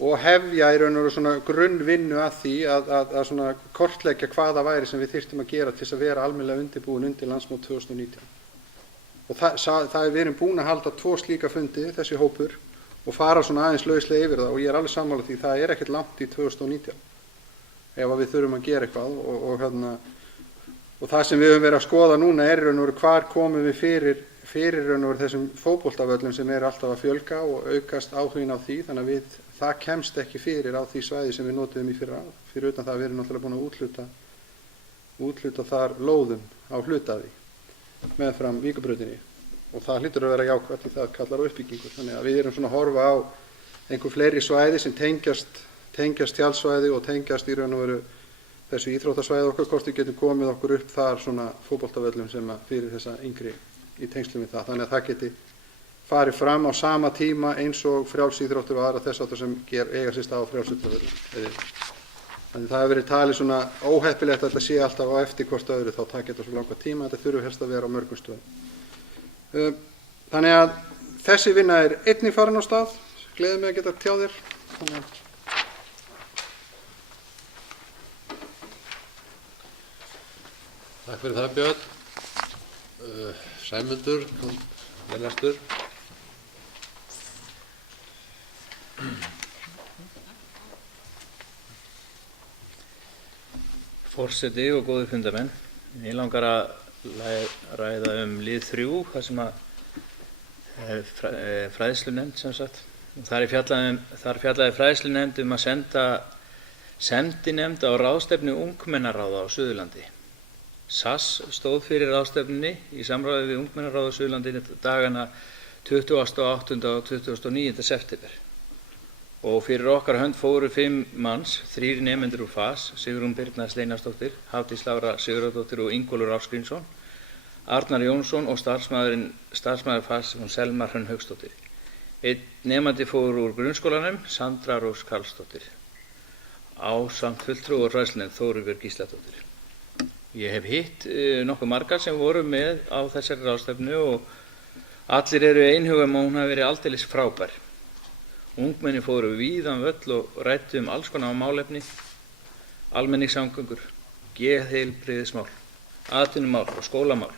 og hefja í raun og veru svona grunnvinnu að því að svona kortleggja hvað það væri sem við þyrftum að gera til þess að vera almennilega undirbúin undir landsmót 2019. Og við erum búin að halda 2 slíka fundi, þessi hópur, og fara svona aðeins lauslega yfir það, og ég er alveg sammála því það er ekkert langt í 2019 ef við þurfum að gera eitthvað og það sem við höfum verið að skoða núna er í raun og veru hvar komum við fyrir raun og veru þessum fótboltavöllum sem eru alltaf að fjölga og aukast áhuginn á því, þannig að það kemst ekki fyrir á því svæði sem við notuðum í fyrra ár, fyrir utan það að við erum náttúrulega búin að úthluta þar lóðum á hlutaði meðfram Víkurbrautinni, og það hlýtur að vera jákvætt því það kallar á uppbyggingu, þannig að við erum svona að horfa á einhver fleiri svæði sem tengjast tjaldsvæði og tengjast í raun og veru þessu íþróttasvæði okkar, hvort við getum komið okkur upp þar svona fótboltavöllum sem fyrir þessa yngri í tengslum við það, þannig að það geti farið fram á sama tíma eins og frjálsíþróttir og aðra þess áttar sem eiga sér stað á frjálsíþróttarvöllum. Þannig það hefur verið talið svona óheppilegt að þetta sé alltaf á eftir hvort öðru, þá taki þetta svo langa tíma, þetta þurfi helst að vera á mörgum stöðum. Þannig að þessi vinna er einnig farin á stað, gleður mig að geta tjáð þér. Takk fyrir það, Björn. Sæmundur, er næstur. Forseti og góðir fundarmenn, ég langar að ræða lið 3, þar sem fræðslunefnd sem sagt. Þar fjallaði fræðslunefnd að senda sendinefnd á ráðstefnu ungmennaráða á Suðurlandi. SAS stóð fyrir ráðstefnunni í samráði við ungmennaráð á Suðurlandi dagana 28. og 29. september. Og fyrir okkar hönd fóru 5 manns, 3 nemendur úr FAS, Sigrún Birna Steinarsdóttir, Hafdís Lára Sigurðardóttir og Ingólfur Ásgrímsson, Arnar Jónsson og starfsmaður FAS Selma Hrönn Hauksdóttir. Einn nemandi fór úr grunnskólanum, Sandra Rós Karlsdóttir, ásamt fulltrúi og fræðslunefnd Þórubjörg Gísladóttir. Ég hef hitt nokkuð marga sem voru með á þessari ráðstefnu og allir eru einhuga að hún hafi verið aldeilis frábær. Ungmenni fóru víðan völl og ræddu alls konar málefni, almenningssamgöngur, geðheilbrigðismál, atvinnumál og skólamál.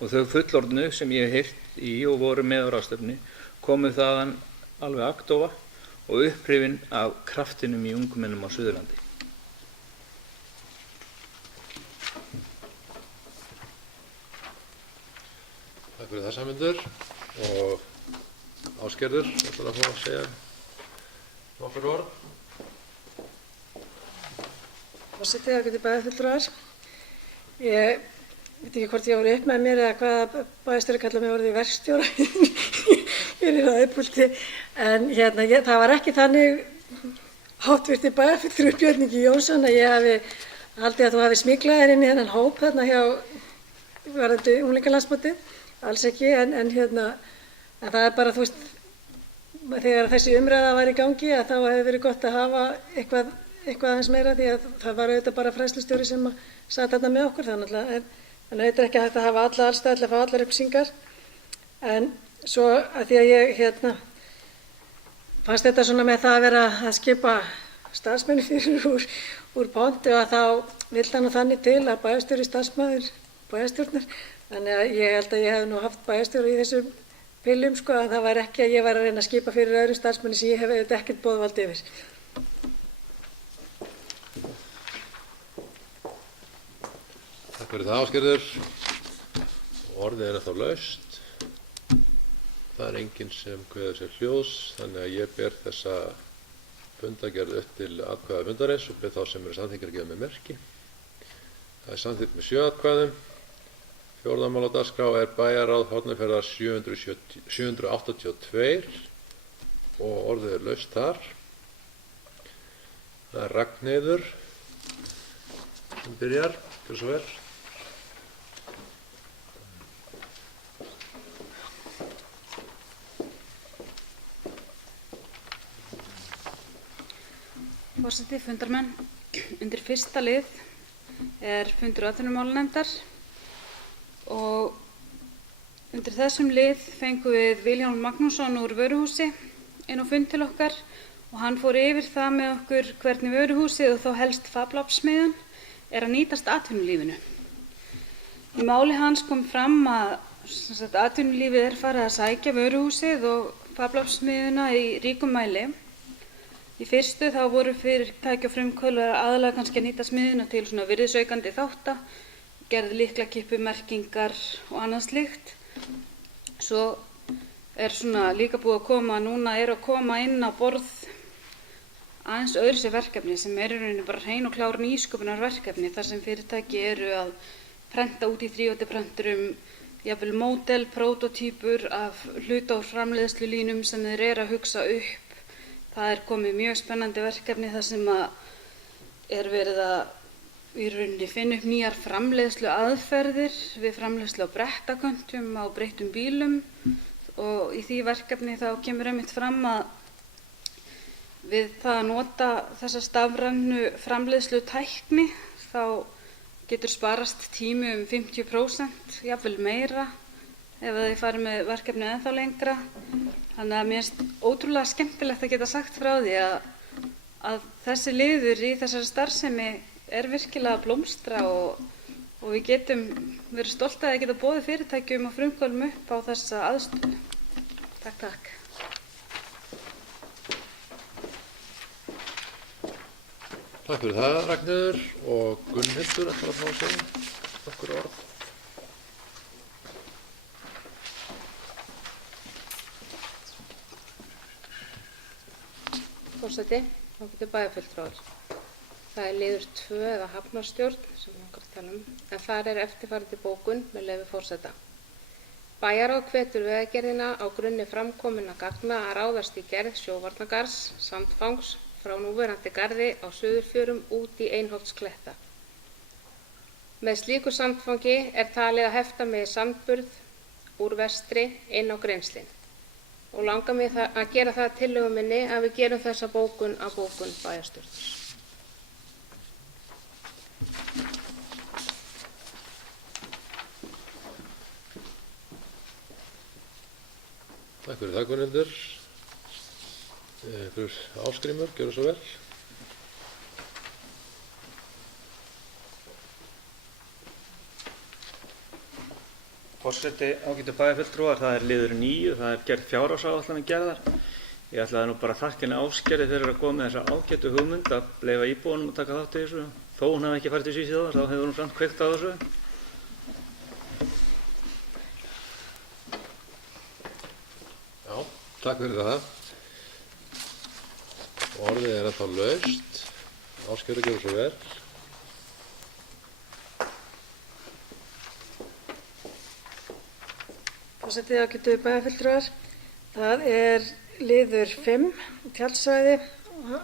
Og þau fullorðnu sem ég hef heyrt í og voru með á ráðstefnu komu þaðan alveg agndofa og upprifin af kraftinum í ungmennum á Suðurlandi. Takk fyrir það, Sæmundur. Og Ásgerður, ætlar að fá að segja nokkur orð. Forseti, ágætu bæjarfulltrúar. Ég veit ekki hvort ég voru upp með mér eða hvaða bæjarstjóri kallar mig orðið verkstjóra fyrir ræðupúlti, en það var ekki þannig, háttvirti bæjarfulltrúi Björn Ingi Jónsson, að ég hafi haldið að þú hafi smyglað þér inn í þennan hóp þarna hjá varðandi unglingalandsmótið, alls ekki, en það er bara, þú veist, þegar þessi umræða var í gangi að þá hefði verið gott að hafa eitthvað aðeins meira, því að það var auðvitað bara fræðslustjóri sem sat þarna með okkur, þannig að auðvitað er ekki hægt að hafa alla alls staðar til að fá allar upplýsingar. En svo að því að ég fannst þetta svona með það að vera að skipa starfsmenn fyrir úr pontu, að þá vill það nú þannig til að bæjarstjóri starfsmaður bæjarstjórnar, þannig að ég held að ég hef nú haft bæjarstjóri í þessum pillum, sko, að það var ekki að ég var að reyna að skipa fyrir öðrum starfsmenni sem ég hef auðvitað ekkert boðvald yfir. Takk fyrir það, Ásgerður. Orðið er ennþá laust. Það er enginn sem kveður sér hljóðs, þannig að ég ber þessa fundargerð upp til atkvæða fundarins og ber þá sem eru samþykkir að gefa mér merki. Það er samþykkt með 7 atkvæðum. 4. mál á dagskrá er bæjarráð Hornafjarðar 782 og orðið er laust þar. Það er Ragnheiður sem byrjar, gjörðu svo vel. Forseti, fundarmenn, undir fyrsta lið er fundur atvinnumálanefndar og Undir þessum lið fengum við Vilhjálm Magnússon úr Vöruhúsi inn á fund til okkar og hann fór yfir það með okkur hvernig vöruhúsið og þá helst Fab-Lab-smiðjan að nýtast atvinnulífinu. Í máli hans kom fram að atvinnulífið farið að sækja vöruhúsið og Fab-Lab-smiðjuna í ríkum mæli. Í fyrstu þá voru fyrirtæki og frumkvöðlar aðalega kannski að nýta smiðjuna til svona virðisaukandi þátta, gerð lyklakippu, merkingar og annað slíkt. Svo svona líka búið að koma, núna að koma inn á borð aðeins öðruvísi verkefni sem í rauninni bara hrein og klár nýsköpunarverkefni þar sem fyrirtæki að prenta út í 3D-prenturum jafnvel módel, prótótýpur af hluta- og framleiðslulínum sem þeir að hugsa upp. Það komið mjög spennandi verkefni þar sem verið að í rauninni finna upp nýjar framleiðslu aðferðir við framleiðslu á brettaköntum á breyttum bílum og í því verkefni þá kemur einmitt fram að við það að nota þessa stafrænu framleiðslu tækni þá getur sparast tími 50%, jafnvel meira ef þið farið með verkefni ennþá lengra. Þannig að mér finnst ótrúlega skemmtilegt að geta sagt frá því að þessi liður í þessari starfsemi virkilega að blómstra og við getum verið stolt að geta boðið fyrirtækjum og frumkvöðlum upp á þessa aðstöðu. Takk. Takk fyrir það, Ragnheiður, og Gunnhildur ætlar að fá að segja nokkur orð. Forseti, ágætu bæjarfulltrúar. Það liður 2 eða hafnarstjórn sem við langar að tala en þar eftirfarandi bókun með leyfi forseta. Bæjarráð hvetur Vegagerðina á grunni framkominna gagna að ráðast í gerð sjóvarnargarðs, sandfangs, frá núverandi garði á Suðurfjörum út í Einholtskletta. Með slíku sandfangi talið að hefta með sandburð úr vestri inn á Grenslin og langar mig að gera það að tillögu minni að við gerum þessa bókun að bókun bæjarstjórnar. Takk fyrir það, Gunnhildur. Ásgrímur, gjörðu svo vel. Forseti, ágætu bæjarfulltrúar, það liður 9, það gerð fjárhagsáætlanir gerðar. Ég ætlaði nú bara að þakka henni Ásgerði fyrir að koma með þessa ágætu hugmynd að leyfa íbúunum að taka þátt í þessu. Þó hún hafi ekki farið til Svíþjóðar, þá hefur hún samt kveikt á þessu. Já, takk fyrir það. Orðið ennþá laust. Ásgerður, gjörðu svo vel. Forseti, ágætu bæjarfulltrúar. Það liður 5, tjaldsvæði,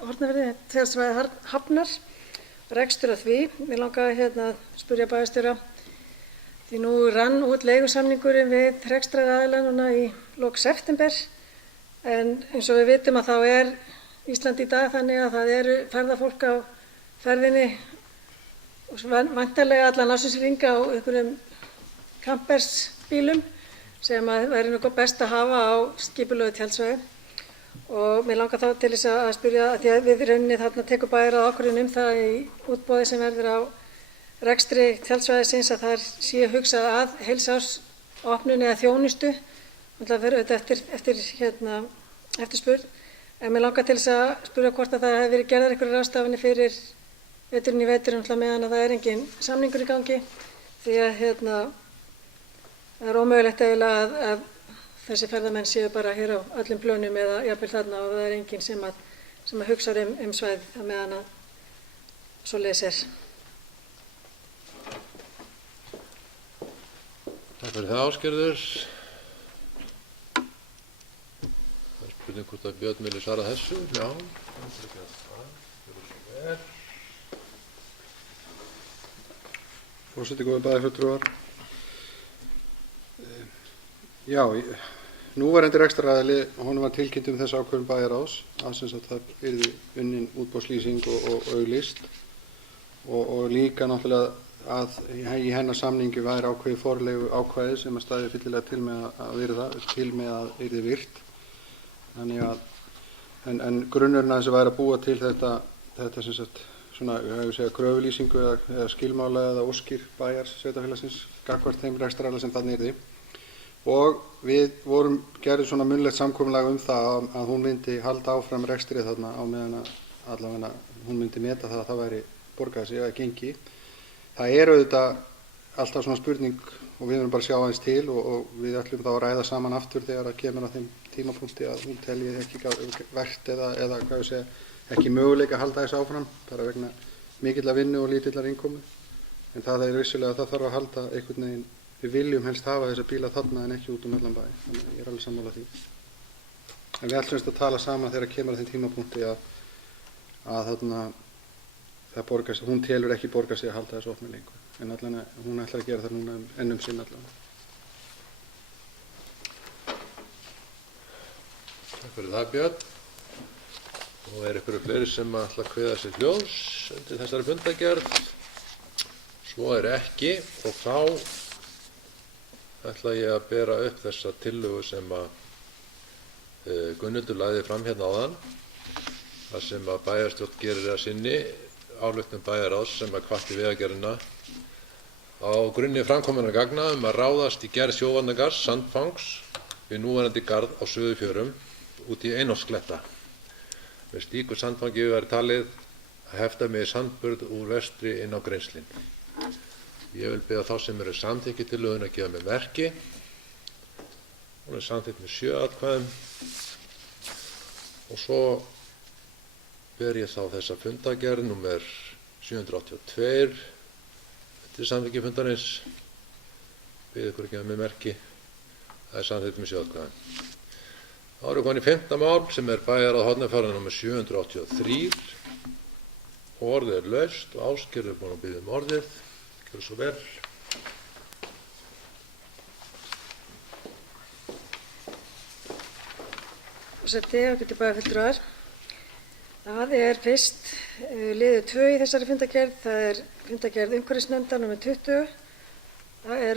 Hornafirði, tjaldsvæði Hafnar, rekstur af því. Mig langaði að spyrja bæjarstjóra, því nú rann út leigusamningurinn við rekstraraðila núna í lok september, en eins og við vitum að þá Ísland í dag þannig að það ferðafólk á ferðinni og væntanlega allan ársins hring á einhverjum campersbílum sem væri nú best að hafa á skipulögðu tjaldsvæði. Og mig langar þá til þess að spyrja, því að við rauninni þarna tekur bæjarráð ákvörðun það í útboði sem verður á rekstri tjaldsvæðisins að það sé hugsað að heilsársopnun eða þjónustu, eftir eftirspurn. En mig langar til þess að spyrja hvort að það hefur verið gerðar einhverjar ráðstafanir fyrir veturinn í veturinn meðan að það engin samningur í gangi, því að það ómögulegt eiginlega að þessi ferðamenn séu bara hér á öllum plönum eða jafnvel þarna og það enginn sem að hugsa svæðið meðan að svoleiðis Takk fyrir það, Ásgerður. Það spurning hvort að Björn vilji svara þessu. Já, það er ekki það. Gjörðu svo vel. Forseti, góðir bæjarfulltrúar. Já, núverandi rekstraraðili, honum var tilkynnt þessa ákvörðun bæjarráðs að það yrði unnin útboðslýsing og auglýst og líka náttúrulega að í hennar samningi væri ákveðið forleigu ákvæði sem að stæði fyllilega til með að yrði virt. Þannig að en grunnurinn að þessu væri að búa til þetta sem sagt svona, kröfulýsingu eða skilmála eða óskir bæjar sveitarfélagsins gagnvart þeim rekstraraðila sem þarna yrði. Og við gerðum svona munnlegt samkomulag það að hún myndi halda áfram rekstrið þarna á meðan að allavega hún myndi meta það að það væri borgað sig eða gengi. Það auðvitað alltaf svona spurning og við erum bara að sjá aðeins til og við ætlum þá að ræða saman aftur þegar að kemur að þeim tímapunkti að hún telji ekki vert eða hvað ég segja, ekki möguleika að halda þessu áfram bara vegna mikilla vinnu og lítillar innkomu. En það vissulega að það þarf að halda einhvern veginn, við viljum helst hafa þessa bíla þarna en ekki út allan bæ, þannig að ég alveg sammála því. En við ætlumst að tala saman þegar kemur að þeim tímapunkti að þarna það borgar sig, hún telur ekki borga sig að halda þessu opnu lengur. En allan hún ætlar að gera það núna enn sinn allan. Takk fyrir það, Björn. Og einhverju fleiri sem ætla að kveða sér hljóðs undir þessari fundargerð? Svo ekki og þá ætla ég að bera upp þessa tillögu sem að Gunnhildur lagði fram hérna áðan, þar sem að bæjarstjórn gerir að sinni ályktun bæjarráðs sem að hvatti Vegagerðina á grunni framkominna gagna að ráðast í gerð sjóvarnargarðs sandfangs við núverandi garð á Suðurfjörum út í Einholtskletta. Með slíku sandfangi væri talið að hefta með sandburð úr vestri inn á Grenslin. Ég vil biðja þá sem eru samþykki tillögunni að gefa mér merki. Hún samþykkt með 7 atkvæðum og svo ber ég þá þessa fundargerð númer 782 til samþykki fundarins. Bið ykkur að gefa mér merki. Það samþykkt með 7 atkvæðum. Þá erum við komin í 5. mál sem bæjarráð Hornafjarðar númer 783. Orðið laust og Ásgeir búinn að biðja orðið. Gjörðu svo vel. Forseti, ágætu bæjarfulltrúar. Það fyrst liður 2 í þessari fundargerð. Það fundargerð umhverfisnefndar númer 20. Það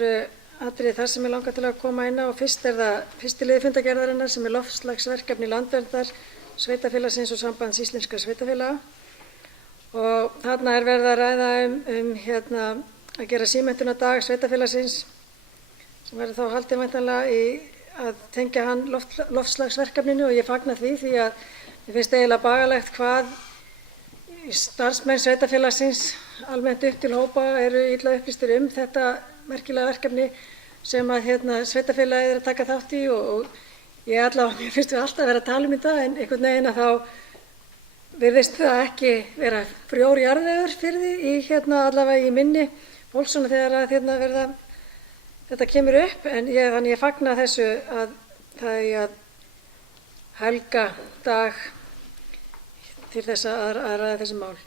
atriði þar sem langar til að koma inn á. Fyrst það fyrsti liður fundargerðarinnar sem loftslagsverkefni Landverndar, sveitarfélagsins og Sambands íslenskra sveitarfélaga. Og þarna verið að ræða að gera símenntunardag sveitarfélagsins sem verður þá haldið væntanlega að tengja hann loftslagsverkefninu og ég fagna því að mér finnst eiginlega bagalegt hvað starfsmenn sveitarfélagsins almennt upp til hópa eru illa upplýstir þetta merkilega verkefni sem að sveitarfélagið að taka þátt í og ég allavega, mér finnst við alltaf að vera að tala þetta en einhvern veginn að þá virðist það ekki vera frjór jarðvegur fyrir því allavega í minni fólks svona þegar að þetta kemur upp en þannig ég fagna þessu að það er að helga dag til þess að ræða þessi mál.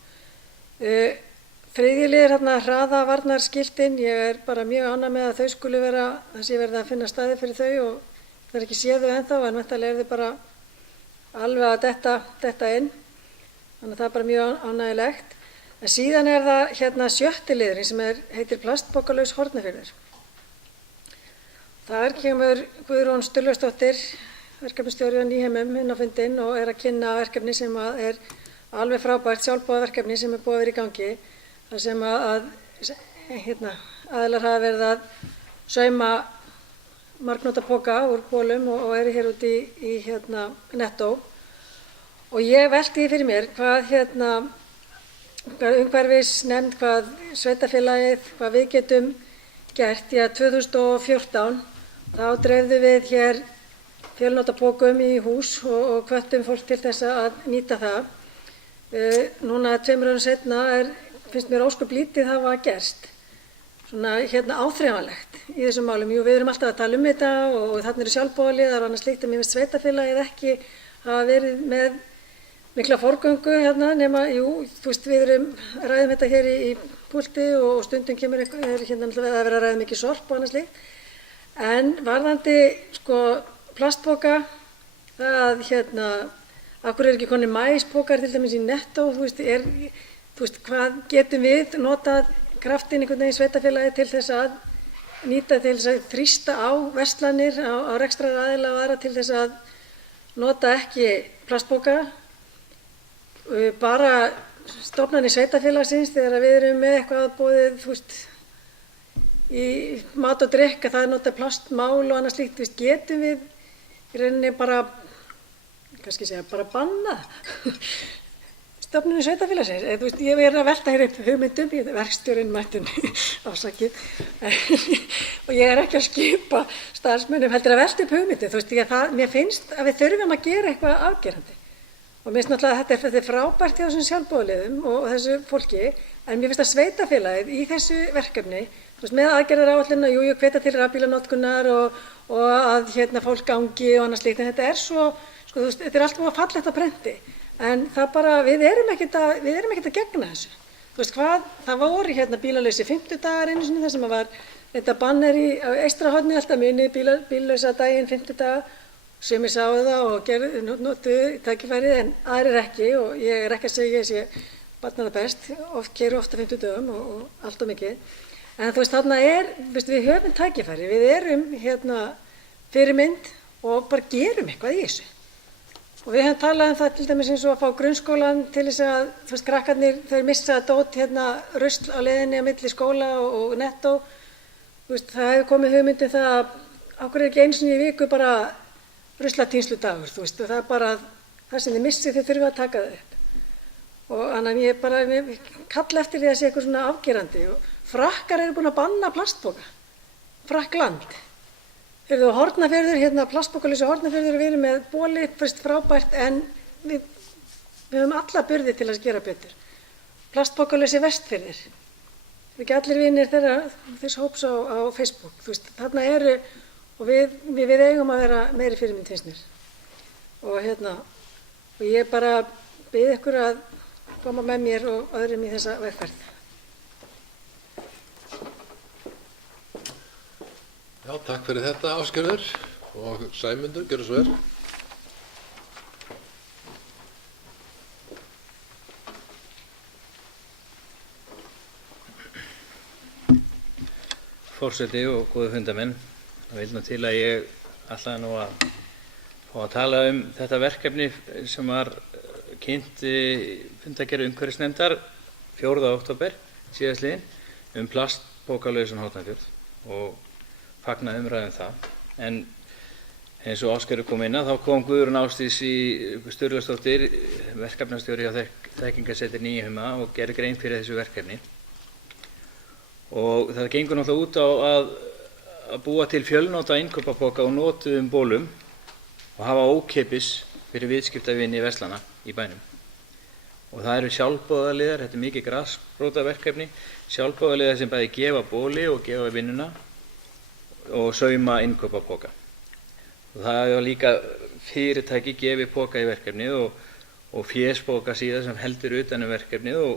Þriðji liður hraðavarnarskiltin, ég bara mjög ánægð með að þau skulu vera, það sé verið að finna staði fyrir þau og það ekki séð þau ennþá en væntanlega þau bara alveg að detta inn. Þannig að það bara mjög ánægjulegt. En síðan það 7. liðurinn sem heitir plastpokalaus Hornafjörður. Þar kemur Guðrún Sturlaugsdóttir, verkefnisstjóri á Nýheimum inn á fundinn og að kynna verkefni sem alveg frábært sjálfboðaverkefni sem búið að vera í gangi. Það sem aðilar hafa verið að sauma margnótapoka úr bolum og eru hér úti í Nettó. Og ég velti því fyrir mér hvað umhverfisnefnd, hvað sveitarfélagið, hvað við getum gert. 2014 þá dreifðum við hér fjölnotapokum í hús og hvöttum fólk til þess að nýta það. Núna 2 árum seinna finnst mér ósköp lítið hafa gerst. Svona áþreifanlegt í þessum málum. Jú, við erum alltaf að tala þetta og þarna eru sjálfboðaliðar og annað slíkt en mér finnst sveitarfélagið ekki hafa verið með mikla forgöngu nema, við ræðum þetta hér í púlti og stundum kemur að vera að ræða mikið sorp og annað slíkt. En varðandi plastpoka, af hverju ekki konir maíspokar til dæmis í Nettó, hvað getum við notað kraftinn einhvern veginn í sveitarfélagi til þess að nýta til þess að þrýsta á verslanir, á rekstraraðila og aðra til þess nota ekki plastpoka, bara stofnanir sveitarfélagsins þegar við erum með eitthvað boðið, þú veist, í mat og drykk að það er notað plastmál og annað slíkt, þú veist, getum við í rauninni bara, kannski segja, bara banna stofnanir sveitarfélagsins. Þú veist, ég er að velta hér upp hugmyndum, verkstjórinn mættun afsakið, og ég er ekki að skipa starfsmönnum heldur að velta upp hugmyndum, þú veist, mér finnst að við þurfum að gera eitthvað afgerandi. Og mér finnst náttúrulega að þetta er frábært hjá þessum sjálfboðaliðum og þessu fólki, en mér finnst að sveitafélagið í þessu verkefni, þú veist, með aðgerðaráætlunina, hvetja til rafbílanotkunar og að fólk gangi og annað slíkt, en þetta er svo, sko, þú veist, þetta er allt mjög fallegt á prenti, en það bara, við erum ekkert að gegna þessu. Þú veist hvað, það voru bílalausi 50 dagar einu sinni, þar sem var þetta banner á Eystrahorni alltaf munið bílalausa daginn 50 daga. Sumir sáu það og notuðu tækifærið en aðrir ekki, og ég er ekki að segja ég sé barnanna best, keyri ofta 50 dögum og allt of mikið. En þú veist, þarna við höfum tækifæri, við erum fyrirmynd og bara gerum eitthvað í þessu. Og við höfum talað það til dæmis eins og að fá grunnskólan til þess að, þú veist, krakkarnir, þau missa dót rusl á leiðinni á milli skóla og nettó. Þú veist, það hefur komið hugmyndum það að okkur ekki einu sinni í viku bara ruslatínsludagur, þú veist, og það er bara það sem þið missið, þið þurfum að taka það upp. Og þannig að ég kalla eftir því að sé eitthvað svona afgerandi. Og Frakkar eru búin að banna plastpoka. Frakkland. Heyrðu, Hornafjörður, plastpokalausi Hornafjörður, við erum með boli, fyrst frábært, en við höfum alla burði til að gera betur. Plastpokalausi Vestfirðir. Það er ekki allir vinir þess hóps á Facebook, þú veist, þarna eru. Og við eigum að vera meiri fyrirmynd finnst mér. Og ég bara bið ykkur að koma með mér og öðrum í þessa vegferð. Já, takk fyrir þetta, Ásgerður, og Sæmundur, gjörðu svo vel. Forseti og góðu fundamenn. Það vil til að ég ætlaði nú að fá að tala þetta verkefni sem var kynnt fundargerð umhverfisnefndar 4. október síðastliðinn plastpokalausan Hornafjörð og fagna umræðum það. En eins og Ásgerður kom inn að þá kom Guðrún Ásdís Sturlusdóttir, verkefnastjóri á Þekkingarsetri Nýheima, og gerði grein fyrir þessu verkefni. Og það gengur náttúrulega út á að búa til fjölnota innkaupapoka og notuðum bólum og hafa ókeypis fyrir viðskiptavini verslana í bænum. Og það eru sjálfboðaliðar, þetta er mikið grasrótarverkefni, sjálfboðaliðar sem bæði gefa bóli og gefa vinnuna og sauma innkaupapoka. Og það er líka fyrirtæki gefi poka í verkefnið og féspoka síða sem heldur utan verkefnið, og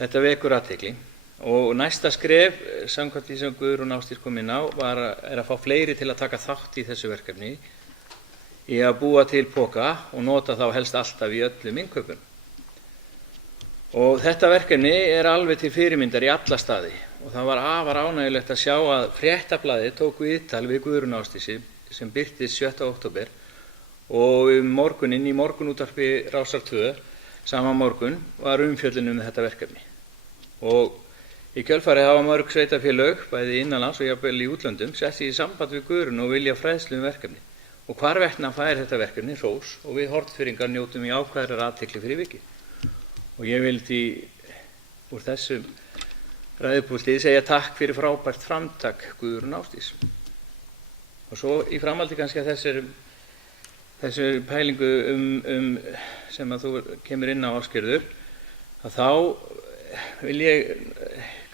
þetta vekur athygli. Og næsta skref, samkvæmt því sem Guðrún Ásdís kom inn á, er að fá fleiri til að taka þátt í þessu verkefni í að búa til poka og nota þá helst alltaf í öllum innkaupum. Og þetta verkefni er alveg til fyrirmyndar í alla staði, og það var afar ánægjulegt að sjá að Fréttablaðið tók viðtal við Guðrún Ásdísi sem birtist 7. október, og morguninn í morgunútvarpi Rásar 2 sama morgun var umfjöllun þetta verkefni. Og í kjölfarið hafa mörg sveitarfélög, bæði innanlands og jafnvel í útlöndum, sett sig í samband við Guðrún og vilja fræðslu verkefni. Og hvarvetna fær þetta verkefni hrós, og við Hornfirðingar njótum í ákveðrar athygli fyrir vikið. Og ég vil því úr þessum ræðupúlti segja takk fyrir frábært framtak Guðrún Ásdís. Og svo í framhaldi kannski að þessu pælingu sem að þú kemur inn á, Ásgerður, að þá vil ég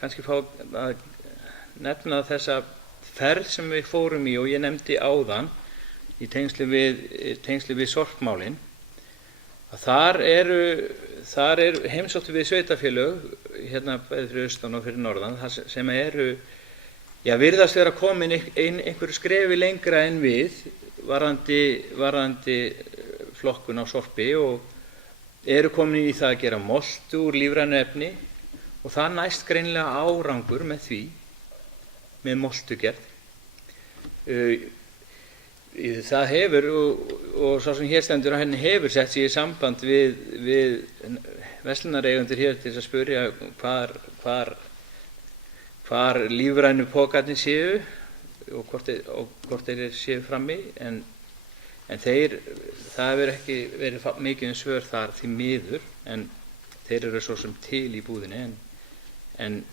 kannski fá að nefna þessa ferð sem við fórum í og ég nefndi áðan í tengslu við sorpmálin, að þar heimsóttum við sveitafélög bæði fyrir austan og fyrir norðan, sem virðast vera komin einhverju skrefi lengra en við varðandi flokkun á sorpi, og eru komin í það að gera molt úr lífrænu efni, og það næst greinilega árangur með því, með moltugerð. Það hefur, og sá sem hér stendur á henni hefur sett sig í samband við verslunareigendur hér til þess að spyrja hvar lífrænu pokarnir séu og hvort þeir séu frammi, en það hefur ekki verið mikið svör þar því miður, en þeir eru svo sem til í búðinni en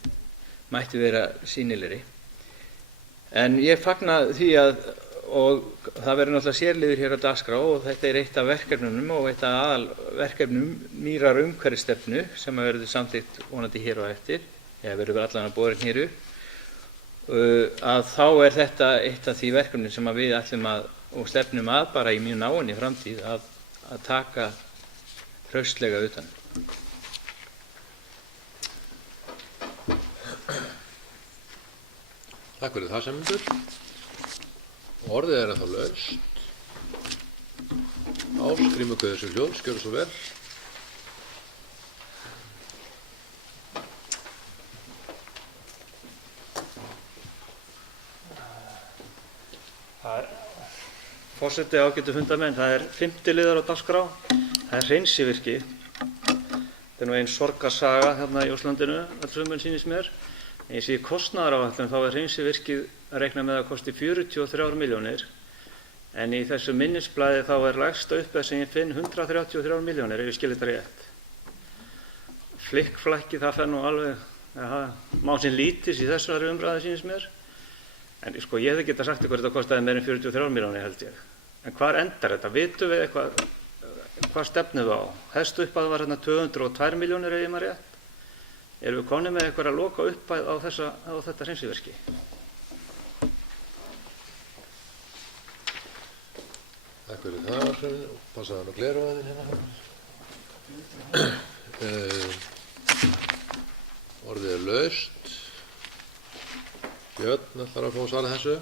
mætti vera sýnilegri. En ég fagna því og það verður náttúrulega sérliður hér á dagskrá, og þetta er eitt af verkefnunum og eitt af aðalverkefnum nýrar umhverfisstefnu sem verður samþykkt vonandi hér á eftir, eða verður allan að borin hér upp, að þá er þetta eitt af því verkefnum sem við ætlum og stefnum að bara í mjög náinni framtíð að taka hraustlega utan. Takk fyrir það, Sæmundur. Orðið er ennþá laust. Ásgrímur Guðjónsson Ljóns, gjörðu svo vel. Forseti, ágætu fundarmenn, það er 5. liður á dagskrá. Það er hreinsivirki. Þetta er nú ein sorgarsaga hérna í Íslandinu, allsumul sýnist mér. En ég sé kostnaðaráætlun, þá er hreinsivirkið að reikna með að kosti 43 milljónir, en í þessu minnisblaði þá er lægsta upphæð sem ég finn 133 milljónir, ef ég skil þetta rétt. Flikkflækki, það fer nú alveg, má sem lítis í þessari umræðu sýnist mér. En sko, ég hefði getað sagt ykkur þetta kostaði meira en 43 milljónir, held ég. En hvar endar þetta? Vitum við eitthvað, hvað stefnum við á? Hæstu upphæð var hérna 202 milljónir, ef ég maður rétt. Erum við komnir með eitthvað að loka upphæð á þetta hreinsivirki? Takk fyrir það, passaðu hann á gleraugun hérna. Orðið er laust. Björn ætlar að fá að svara þessu.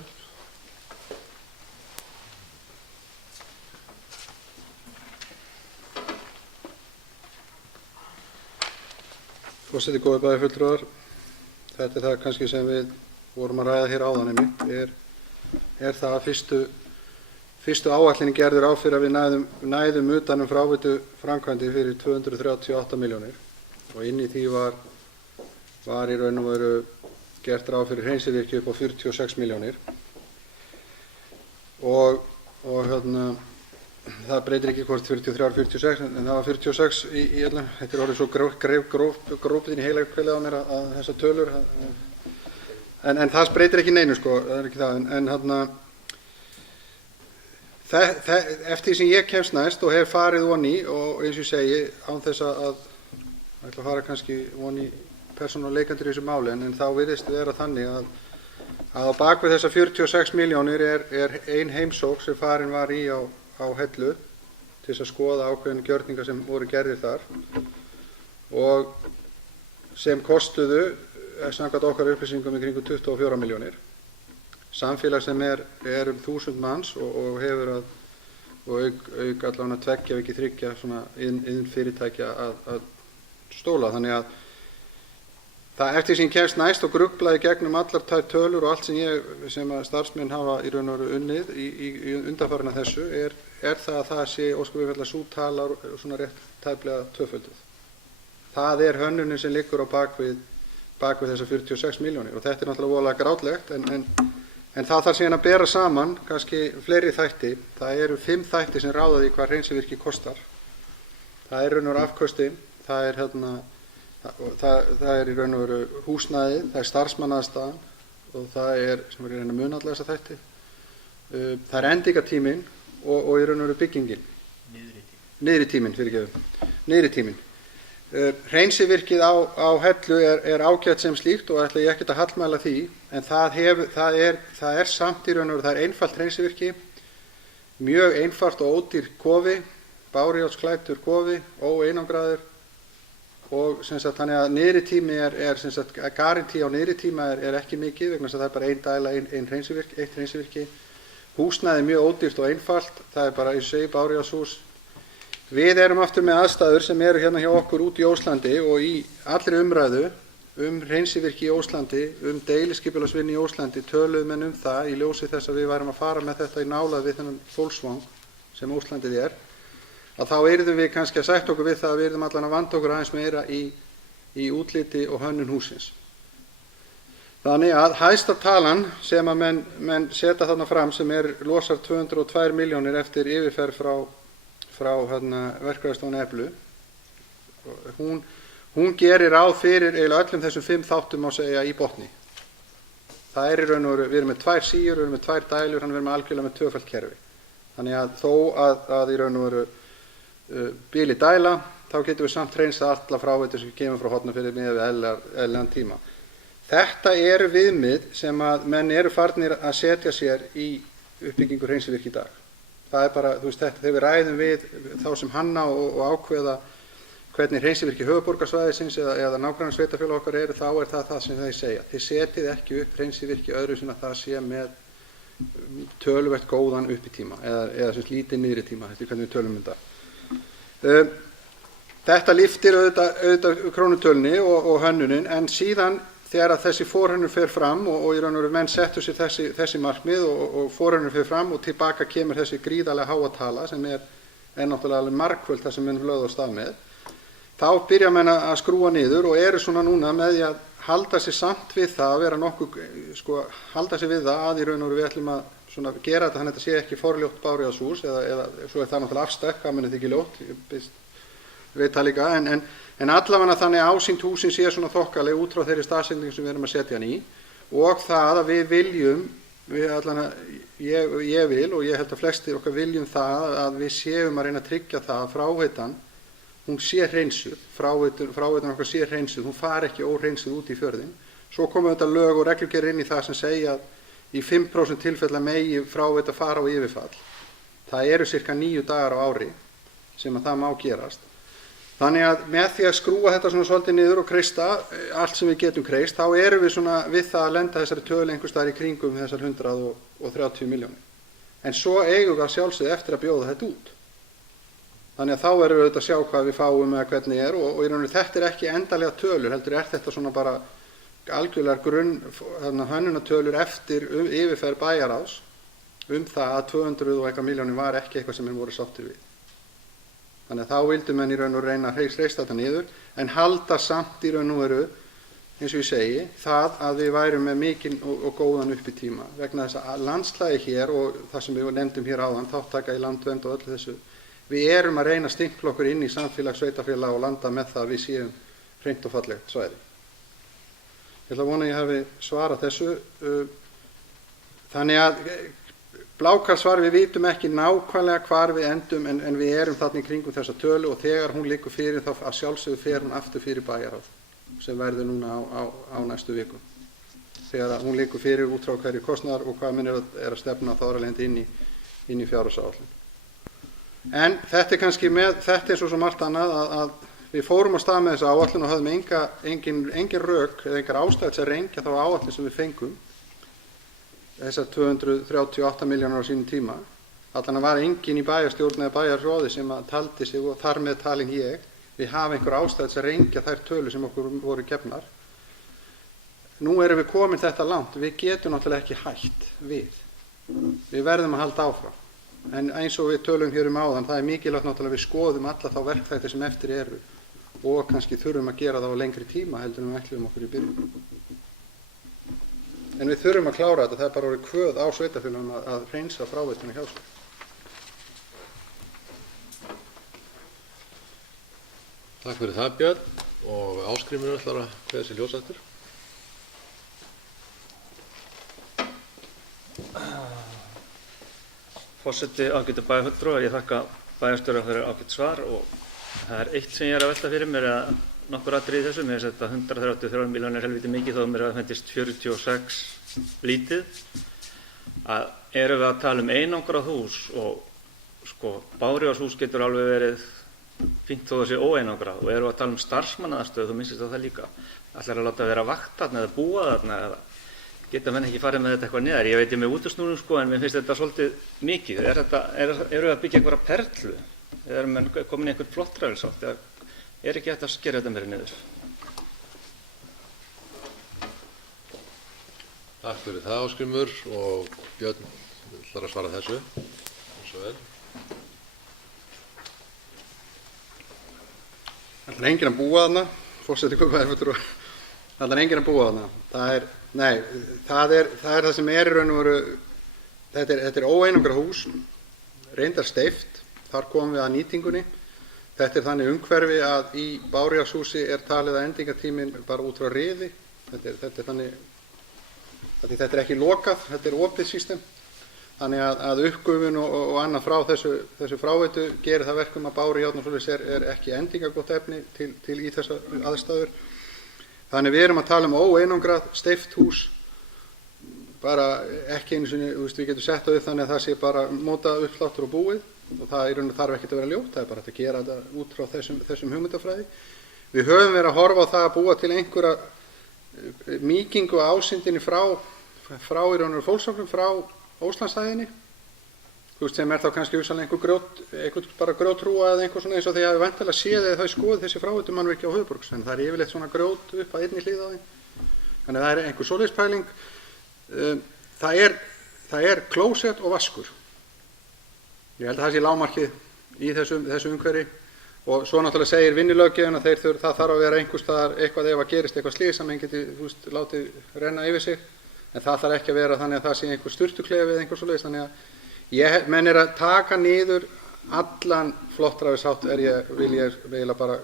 Forseti, góðir bæjarfulltrúar, þetta er það kannski sem við vorum að ræða hér áðan einmitt, er það að fyrstu áætlunin gerði ráð fyrir að við næðum utan um fráveitu framkvæmdir fyrir 238 milljónir, og inn í því var í raun og veru gert ráð fyrir hreinsivirki upp á 46 milljónir, og það breytir ekki hvort 43, 46, en það var 46 í öllum. Þetta er orðið svo grópið inn í heila kvelið á mér að þessar tölur. En það breytir ekki neinu, sko, það er ekki það. Eftir því sem ég kemst næst og hef farið von í, og eins og ég segi, án þess að ætla að fara kannski von í persónuleikendur í þessu máli, en þá virðist vera þannig að á bakvið þessar 46 milljónir er ein heimsókn sem farin var í á Hellu til þess að skoða ákveðin gjörningar sem voru gerðir þar og sem kostuðu samkvæmt okkar upplýsingum í kringum 24 milljónir. Samfélag sem er 1000 manns og hefur auk allavega 2 ef ekki 3 svona iðnfyrirtækja að stóla. Þannig að það eftir sem ég kemst næst og gruglaði gegnum allar tær tölur og allt sem að starfsmenn hafa í raun og veru unnið í undanfarna þessu er það að það sé ósköp einfaldlega sú tala svona rétt tæplega tvöfölduð. Það er hönnunin sem liggur á bakvið þessar 46 milljónir, og þetta er náttúrulega voðalega grátlegt, en það þarf síðan að bera saman kannski fleiri þætti. Það eru 5 þætti sem ráða því hvað hreinsivirki kostar. Það er raun og veru afköstin, það er í raun og veru húsnæðið, það er starfsmannaðstaðan og það er, sem er að muna alla þessa þætti, það er endingartíminn og í raun og veru byggingin. Niðri tíminn. Hreinsivirkið á Hellu er ágætt sem slíkt og ætla ég ekkert að hallmæla því, en það er samt í raun og veru, það er einfalt hreinsivirki, mjög einfalt og ódýr kofi, bárujárnsklæddur kofi, óeinangraður, og þannig að niðri tími garantí á niðri tíma er ekki mikið vegna þess að það er bara ein dæla, eitt hreinsivirki. Húsnæði er mjög ódýrt og einfalt, það er bara í segi bárujárnshús. Við erum aftur með aðstæður sem eru hérna hjá okkur út í Óslandi og í allri umræðu hreinsivirki í Óslandi, deiliskipulagsvinnu í Óslandi, töluðu menn það í ljósi þess að við værum að fara með þetta í nálægð við þennan fólksvang sem Óslandið að þá yrðum við kannski að sætta okkur við það að við yrðum allan að vanda okkur aðeins meira í útliti og hönnun hússins. Þannig að hæsta talan sem að menn setja þarna fram sem losar 202 milljónir eftir yfirferð frá verkfræðistofnun Eflu, hún gerir ráð fyrir eiginlega öllum þessum 5 þáttum má segja í botni. Það í raun og veru, við erum með 2 síur, við erum með 2 dælur, við erum algjörlega með 2-falt kerfi. Þannig að þó að í raun og veru bíli dæla, þá getum við samt hreinsað alla fráveitur sem kemur frá Hornafirði miðað við eðlilegan tíma. Þetta eru viðmið sem að menn eru farnir að setja sér í uppbyggingu hreinsivirkja í dag. Það bara, þetta, þegar við ræðum við þá sem hanna og ákveða hvernig hreinsivirki höfuðborgarsvæðisins eða nágrannasveitarfélög okkar eru, þá það sem þeir segja. Þið setið ekki upp hreinsivirki öðru sem að það sé með töluvert góðan uppitíma eða sem lítið niðri tíma, þetta hvernig við tölum þetta. Þetta lyftir auðvitað krónutölunni og hönnunin, en síðan þegar að þessi forhönnun fer fram og í raun og veru menn settu sér þessi markmið og forhönnun fer fram og tilbaka kemur þessi gríðarlega háa tala sem náttúrulega alveg margföld það sem menn lögðu á stað með, þá byrja menn að skrúa niður og eru svona núna með því að halda sér samt við það að vera nokkuð, halda sér við það að í raun og veru við ætlum að gera þetta þannig að þetta sé ekki forljótt bárujárnshús eða svo það náttúrulega afstækk, hvað menn þetta ekki ljótt, ég veit það líka, en allavega þannig ásýnd húsin sé svona þokkaleg út frá þeirri staðsetningu sem við erum að setja hann í og það að við viljum, ég vil og ég held að flestir okkar viljum það að við séum að reyna að tryggja það að fráveitan, hún sé hreinsuð, fráveitan okkar sé hreinsuð, hún fari ekki óhreinsuð út í fjörðinn. Svo komum þetta lög og reglugerðir inn í það sem segja að í 5% tilfella megi fráveita fara á yfirfall. Það eru sirka 9 dagar á ári sem að það má gerast. Þannig að með því að skrúa þetta svona svolítið niður og kreista allt sem við getum kreist, þá erum við svona við það að lenda þessari tölu einhvers staðar í kringum þessar 130 milljónir. En svo eigum við að sjálfsögðu eftir að bjóða þetta út. Þannig að þá erum við auðvitað að sjá hvað við fáum eða hvernig og í rauninni þetta ekki endanlega tölur, heldur þetta svona bara algjörlega grunn hönnunartölur eftir yfirferð bæjarráðs það að 200 og eitthvað milljónir var ekki eitthvað sem menn voru sáttir við. Þannig að þá vildu menn í raun og reyna að reista þetta niður, en halda samt í raun og veru, eins og ég segi, það að við værum með mikinn og góðan uppitíma. Vegna þess að landslagi hér og það sem við nefndum hér áðan, þáttaka í landvernd og öllu þessu, við erum að reyna að stimpla okkur inn í samfélag, sveitarfélag og landa með það að við séum hreint og fallegt svæði. Ég ætla að vona að ég hafi svarað þessu. Þannig að blákalsvar, við vitum ekki nákvæmlega hvar við endum en við erum þarna í kringum þessa tölu og þegar hún liggur fyrir þá að sjálfsögðu fer hún aftur fyrir bæjarráð sem verður núna á næstu viku. Þegar hún liggur fyrir út frá hverju kostnaðar og hvað minn er að stefna þá er að lenda inn í fjárhagsáætlun. En þetta kannski þetta eins og svo margt annað að við fórum á stað með þessa áætlun og höfðum engin rök eða engar ástæður til að rengja þá áætlun sem við fengum. Þessar 238 milljónir á sínum tíma. Allan var enginn í bæjarstjórn eða bæjarráði sem taldi sig og þar með talin ég. Við hafa einhver ástæð til að rengja þær tölur sem okkur voru gefnar. Nú erum við komin þetta langt. Við getum náttúrulega ekki hætt við. Við verðum að halda áfram. En eins og við tölum hér áðan, það er mikilvægt náttúrulega að við skoðum alla þá verkþætti sem eftir eru og kannski þurfum að gera það á lengri tíma heldur en við ætluðum okkur í byrjun. En við þurfum að klára þetta, það er bara orðið kvöð á sveitarfélögum að hreinsa fráveituna hjá sér. Takk fyrir það, Björn, og Ásgrímur ætlar að kveða sér ljósættur. Forseti, ágætu bæjarfulltrúar, ég þakka bæjarstjóra fyrir ágætt svar og það er eitt sem ég er að velta fyrir mér að nokkur atriði í þessu, mér finnst þetta 133 milljónir helviti mikið þó mér að fundist 46 lítið. Erum við að tala um einangrað hús og bárujárnshús getur alveg verið fínt þó það sé óeinangrað og erum við að tala um starfsmannaaðstöðu, þú minnst það líka. Ætlar að láta vera vakt þarna eða búa þarna eða geta menn ekki farið með þetta eitthvað neðar. Ég veit ég með útúrsnúrum en mér finnst þetta svolítið mikið. Erum við að byggja einhverja perlu? Eða erum við komin í einhvern flottræfilsátt? Er ekki hægt að skera þetta meira niður? Takk fyrir það, Ásgrímur, og Björn ætlar að svara þessu. Svo vel. Það er enginn að búa þarna, forseti kaupbæjarfulltrúa. Það er enginn að búa þarna. Það er það sem er í raun og veru, þetta er óeinangra hús, reyndar steypt, þar komum við að nýtingunni. Þetta er þannig umhverfi að í Bárujárnshúsi er talið að endingartíminn bara út frá riði. Þetta er þannig, þetta er ekki lokað, þetta er opið system. Þannig að uppgufun og annað frá þessu fráveitu gerir það verkum að Bárujárnshús er ekki endingargott efni til í þessar aðstæður. Þannig við erum að tala um óeinangrað steypt hús, bara ekki einu sinni, við getum sett það upp þannig að það sé bara mótað uppsláttur og búið. Og það í raun þarf ekki að vera ljótt, það er bara hægt að gera þetta út frá þessum hugmyndafræði. Við höfum verið að horfa á það að búa til einhverja mýkingu á ásýndinni frá í raun og fólksóknum, frá Óslandshæðinni, sem er þá kannski hugsanlega einhver bara grjótrúa eða einhver svona eins og því að við væntanlega séð eða þau skoðið þessi fráveitumannvirki á höfuðborgs, en það er yfirleitt svona grjót upp að einni hlið á þeim. Þannig að það er einhver svoleiðis pæling. Það er klósett og vaskur. Ég held að það sé lágmarkið í þessu umhverfi, og svo náttúrulega segir vinnulöggjöfin að það þarf að vera einhvers staðar eitthvað ef að gerist eitthvað slys sem menn geti látið renna yfir sig, en það þarf ekki að vera þannig að það sé einhver sturtuklefi eða einhver svoleiðis. Þannig að menn er að taka niður allan flottræfishátt vil ég eiginlega bara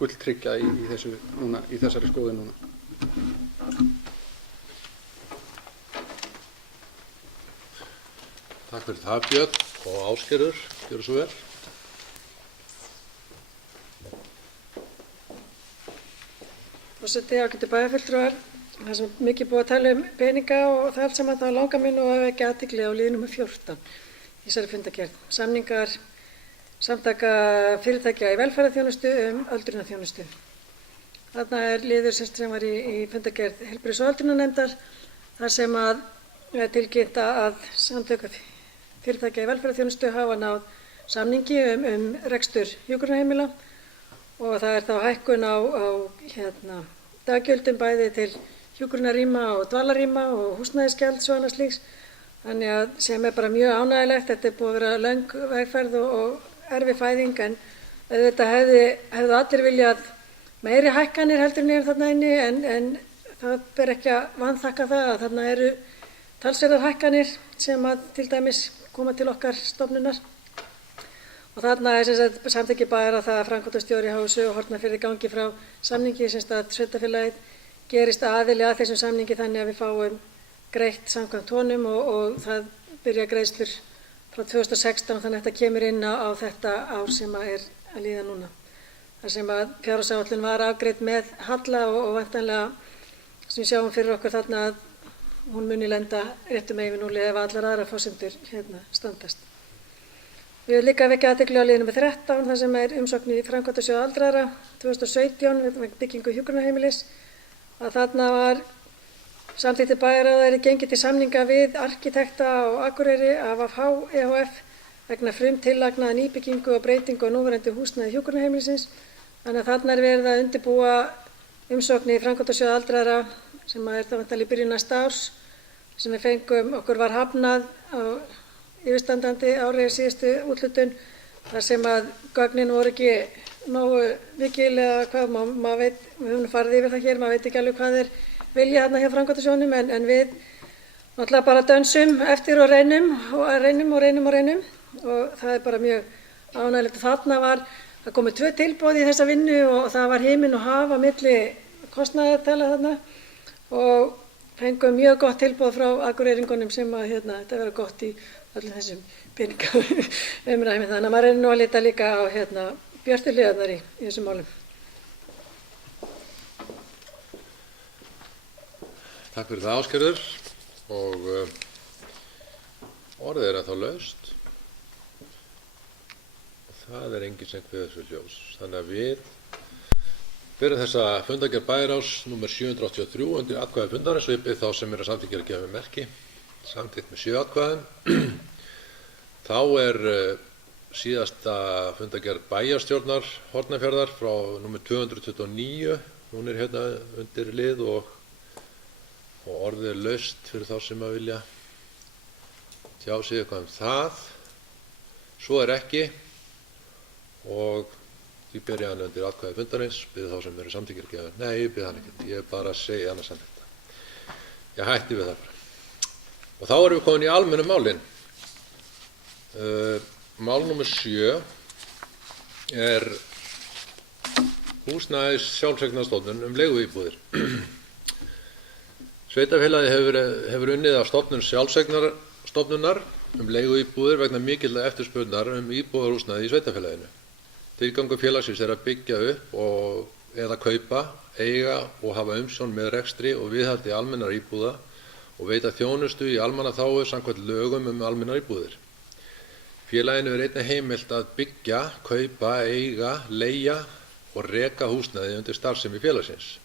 gulltryggja í þessari skoðun núna. Takk fyrir það, Björn, og Ásgerður, gjörðu svo vel. Forseti, ágætu bæjarfulltrúar, það sem mikið búið að tala um peninga og það allt saman, þá langar mér nú að vekja athygli á lið númer 14 í þessari fundargerð. Samningar samtaka fyrirtækja í velferðarþjónustu öldrunarþjónustu. Þarna er liður sem var í fundargerð heilbrigðis- og öldrunarnefndar, þar sem að tilkynnt að samtök fyrirtækja í velferðarþjónustu hafa náð samningi rekstur hjúkrunarheimila, og það er þá hækkun á daggjöldum bæði til hjúkrunarrýma og dvalarrýma og húsnæðisgjalds og annað slíks. Þannig að sem er bara mjög ánægjulegt. Þetta er búið að vera löng vegferð og erfið fæðing, en auðvitað hefðu allir viljað meiri hækkanir heldur en þarna inni, en það ber ekki að vanþakka það að þarna eru talsverðar hækkanir sem að til dæmis koma til okkar stofnunar. Og þarna er samþykki bara það að framkvæmdastjóri HSU og Hornafirði gangi frá samningi, að sveitarfélagið gerist aðili að þessum samningi þannig að við fáum greitt samkvæmt honum, og það byrja greiðslur frá 2016, þannig að þetta kemur inn á þetta ár sem er að líða núna. Þar sem að fjárhagsáætlun var afgreidd með halla og væntanlega sem við sjáum fyrir okkur þarna að hún muni lenda réttum megin við núlið ef allar aðrar forsendur standast. Við erum líka að vekja athygli á lið númer 13, þar sem er umsókn í Framkvæmdasjóð aldraðra 2017 við byggingu hjúkrunarheimilis, að þarna var samþykkti bæjarráð gengið til samninga við arkitekta á Akureyri af EHF vegna frumtillagna nýbyggingu og breytingu á núverandi húsnæði hjúkrunarheimilisins. Þannig að þarna er verið að undirbúa umsókn í Framkvæmdasjóð aldraðra sem er þá væntanlega í byrjun næsta árs, sem við fengum, okkur var hafnað á yfirstandandi ári síðustu úthlutun, þar sem að gögnin voru ekki nógu mikil eða hvað, maður veit, við höfum farið yfir það hér, maður veit ekki alveg hvað er vilja þarna hjá Framkvæmdasjóðnum, en við náttúrulega bara dönsum eftir og reynum, og það er bara mjög ánægjulegt. Þarna var, það komið 2 tilboð í þessa vinnu og það var himinn og haf á milli kostnaðartala þarna, og fengum mjög gott tilboð frá akureyringunum sem að þetta verður gott í öllum þessum peningaumræðum. Þannig að maður reynir nú að líta líka á björtu hliðarnar í þessum málum. Takk fyrir það, Ásgerður, og orðið er ennþá laust. Það er enginn sem kveður þessu ljós. Þannig að við byrjum þessa fundargerð bæjarráðs númer 783 undir atkvæði fundarins, og ég bið þá sem eru samþykkir að gefa mér merki. Samþykkt með 7 atkvæðum. Þá er síðasta fundargerð bæjarstjórnar Hornafjarðar frá númer 229. Hún er undir lið og og orðið er laust fyrir þá sem að vilja tjá sig eitthvað það. Svo er ekki og því ber ég hann undir atkvæði fundarins, byrði þá sem eru samþykkir að gefa. Nei, ég byrði hann ekkert, ég bara segi annars hann þetta. Ég hætti við það bara. Og þá erum við komin í almennu málin. Mál númer 7 er húsnæðis sjálfseignarstofnun leiguíbúðir. Sveitarfélagið hefur unnið af stofnun sjálfseignarstofnunar leiguíbúðir vegna mikillar eftirspurnar íbúðarhúsnæði í sveitarfélaginu. Tilgangur félagsins er að byggja upp eða kaupa, eiga og hafa umsjón með rekstri og viðhaldi almennar íbúða og veita þjónustu í almannaþágu samkvæmt lögum almennar íbúðir. Félaginu er einnig heimilt að byggja, kaupa, eiga, leigja og reka húsnæði undir starfsemi félagsins.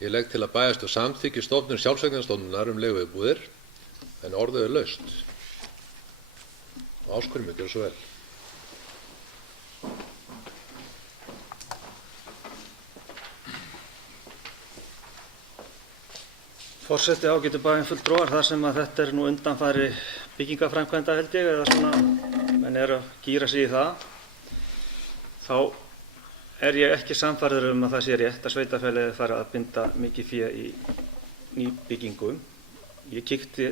Ég legg til að bæjarstjórn samþykki stofnun sjálfseignarstofnunar leiguíbúðir en orðið er laust. Og áskorið mig, gjörðu svo vel. Forseti, ágætu bæjarfulltrúar, þar sem að þetta er nú undanfari byggingaframkvæmda held ég, eða svona menn eru að gíra sig í það, þá er ég ekki sannfærður að það sé rétt að sveitarfélagið fari að binda mikið fé í nýbyggingum. Ég kíkti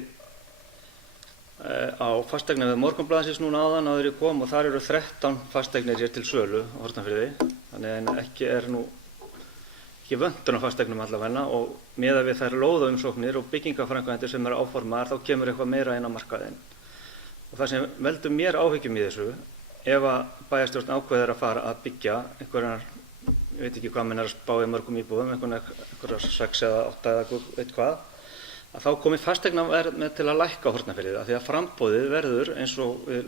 á fasteignir við Morgunblaðsins núna áðan áður ég kom og þar eru 13 fasteignir til sölu á Hornafirði, þannig að ekki er nú ekki vöntun á fasteignum allavega og miðað við þær lóðaumsóknir og byggingaframkvæmdir sem eru áformaðar þá kemur eitthvað meira inn á markaðinn. Og það sem veldur mér áhyggjum í þessu, ef að bæjarstjórn ákveður að fara að byggja einhverjar, ég veit ekki hvað menn er að spá í mörgum íbúðum, einhverjar 6 eða 8 eða eitthvað, að þá komi fasteignaverð með til að lækka á Hornafirði af því að framboðið verður eins og við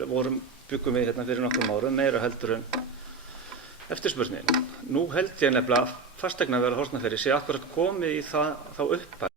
byggum við hérna fyrir nokkrum árum meira heldur en eftirspurnin. Nú held ég nefnilega að fasteignaverð á Hornafirði sé akkurat komið í þá upphæð